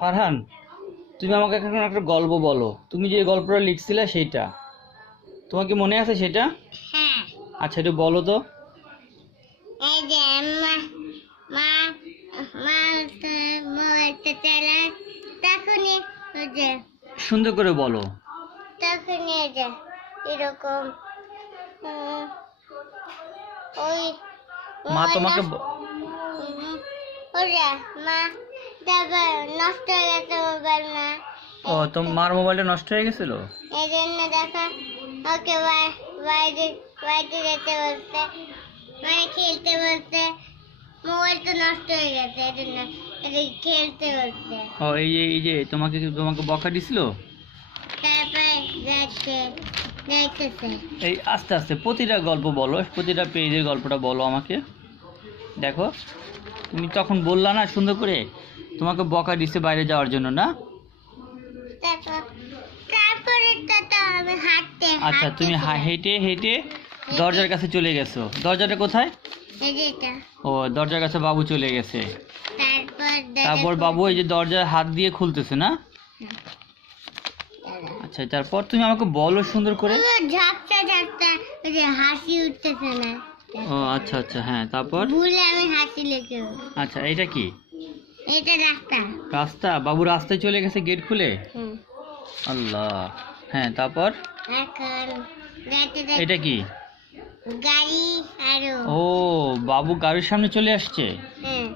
ফারহান, তুমি আমাকে এখন একটা গল্প বলো। তুমি যে গল্পটা লিখছিলে সেইটা তোমার কি মনে আছে সেটা? হ্যাঁ। আচ্ছা, একটু বলো তো। এই যে মা মা মা মোবাইলটা চালায়, তখনই ওই যে সুন্দর করে বলো। তখনই এই যে এরকম ওই মা তোমাকে ওই যে মা তারপর নষ্ট হয়ে গেছে মোবাইল না। ও, তোমার মোবাইলটা নষ্ট হয়ে গেছিল? এই জন্য দেখো ওকে বাইরে বাইরে যেতে বলতে, মানে খেলতে বলতে, মোবাইল তো নষ্ট হয়ে গেছে এই জন্য খেলতে বলতে। ও, এই যে তোমাকে বকা দিছিল? তারপরে দেখতেছে। এই আস্তে আস্তে প্রতিটা গল্প বলো, প্রতিটা পেজের গল্পটা বলো আমাকে। দেখো, তুমি তখন বললা না সুন্দর করে, তোমাকে বকা দিছে বাইরে যাওয়ার জন্য, না? তারপরে তো আমি হাঁটতে আচ্ছা, তুমি হেঁটে হেঁটে দরজার কাছে চলে গেছো। দরজাটা কোথায়? এই যে এটা। ও, দরজার কাছে বাবু চলে গেছে। তারপর বাবু এই যে দরজার হাত দিয়ে খুলতেছে, না? আচ্ছা, তারপর তুমি আমাকে বলো সুন্দর করে। ঝাপটা ঝাপটা ওই যে হাসি উঠতেছে না। ও আচ্ছা আচ্ছা, হ্যাঁ, তারপর? ভুলে আমি হাসি লিখে। আচ্ছা, এটা কি? এটা রাস্তা। রাস্তা? বাবু রাস্তায় চলে গেছে গেট খুলে? আল্লাহ। হ্যাঁ, তারপর? এখন এটা কি? গাড়ি। আরো ও, বাবু গাড়ির সামনে চলে আসছে। হ্যাঁ।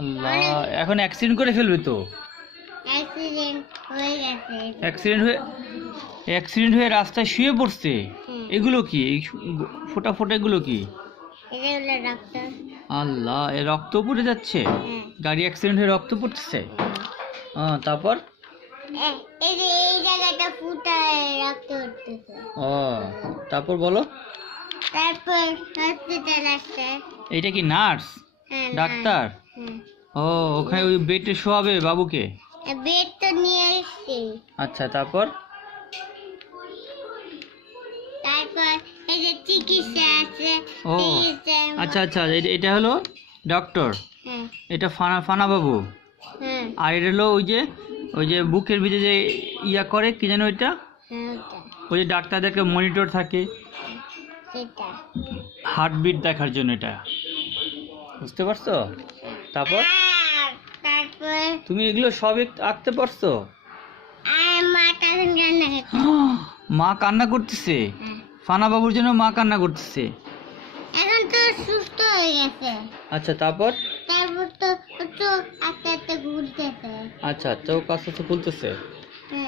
আল্লাহ, এখন অ্যাক্সিডেন্ট করে ফেলবে তো। অ্যাক্সিডেন্ট হয়ে গেছে। অ্যাক্সিডেন্ট হয়ে রাস্তায় শুয়ে পড়ছে। এগুলো কি? এই ফোটা ফোটা এগুলো কি? এটা হলো রক্ত। আল্লাহ, এ রক্ত পড়ে যাচ্ছে? গাড়ি অ্যাক্সিডেন্ট হয়ে রক্ত পড়তেছে? তারপর? এই যে এই জায়গাটা ফুটা রক্ত উঠতেছে। ও, তারপর বলো। তারপর হসপিটাল আসছে। এটা কি নার্স? ডাক্তার? ও, ওখানে ওই বেডে শোয়াবে বাবুকে? বেড তো নিয়ে এসেছি। আচ্ছা, তারপর? তারপর এই যে চিকিৎসা আছে। ও আচ্ছা আচ্ছা, এটা হলো ডক্টর। এটা ফানা বাবু। আর এটা হলো ওই যে বুকের ভিতরে যে ইয়া করে, কি যেন ওইটা? ওই যে ডাক্তারদের একটা মনিটর থাকে হার্টবিট দেখার জন্য, এটা বুঝতে পারছো? তারপর তুমি এগুলো সব আঁকতে পারছো? মা কান্না করতেছে? ফানা বাবুর জন্য মা কান্না করতেছে? এখন তো সুস্থ হয়ে গেছে। আচ্ছা, তারপর? তারপর তো চোখ আস্তে আস্তে খুলতেছে। আচ্ছা, চোখ আস্তে আস্তে খুলতেছে।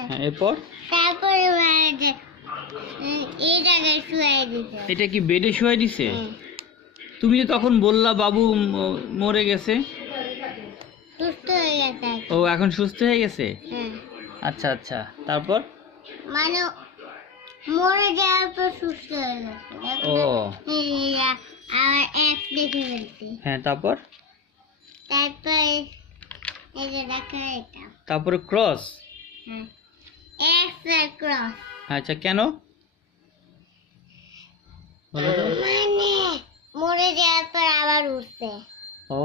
হ্যাঁ, এরপর? তারপরে এই জায়গায় শুয়াই দিছে। এটা কি বেডে শুয়াই দিছে? তুমি যে তখন বললা বাবু মরে গেছে। সুস্থ হয়ে গেছে। ও, এখন সুস্থ হয়ে গেছে? আচ্ছা আচ্ছা, তারপর? মানে মরে যাওয়ার পর সুস্থ হয়ে গেছে। ও, আবার এক দেখে ফেলছি। হ্যাঁ, তারপর? তারপর এই যে দেখা এটা। তারপরে ক্রস? X cross. আচ্ছা, কেন বলো তো? মানে মরে যাওয়ার পর আবার উঠছে। ও,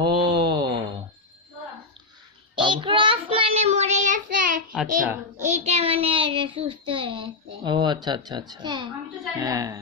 এই ক্রস মানে মরে গেছে। আচ্ছা, এইটা মানে সুস্থ হয়ে গেছে। ও আচ্ছা আচ্ছা আচ্ছা, হ্যাঁ।